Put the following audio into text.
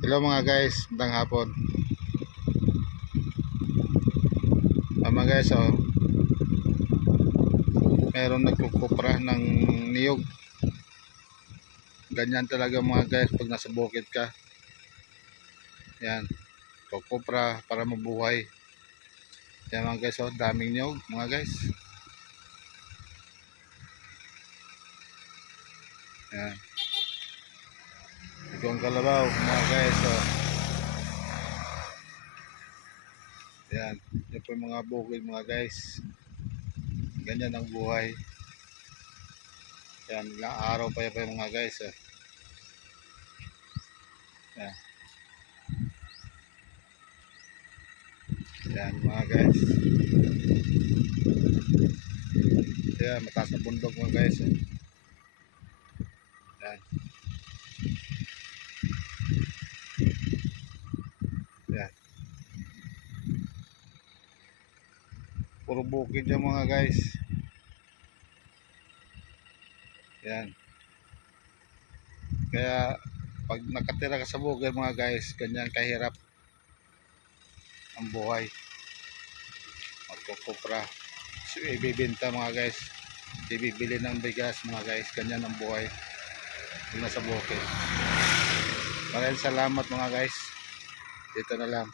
Hello mga guys, magandang hapon. Mga guys, meron nagkukupra ng niyog. Ganyan talaga mga guys pag nasa bukid ka. Yan, kukupra para mabuhay. Yan mga guys, daming niyog mga guys. Yan, ito ang kalabaw mga guys. Yan, ito po yung mga bukid mga guys. Ganyan ang buhay. Yan, ilang araw pa yung mga guys. Yan. Yan mga guys. Yan, mataas na bundok mga guys. Yan. Yan. Puro bukid yan mga guys. Yan. Kaya pag nakatira ka sa bukid mga guys, ganyan kahirap ang buhay. Magkukupra. So, ibibenta mga guys. Ibibili ng bigas mga guys. Ganyan ang buhay. Pag nasa bukid. Maraming salamat mga guys. Dito na lang.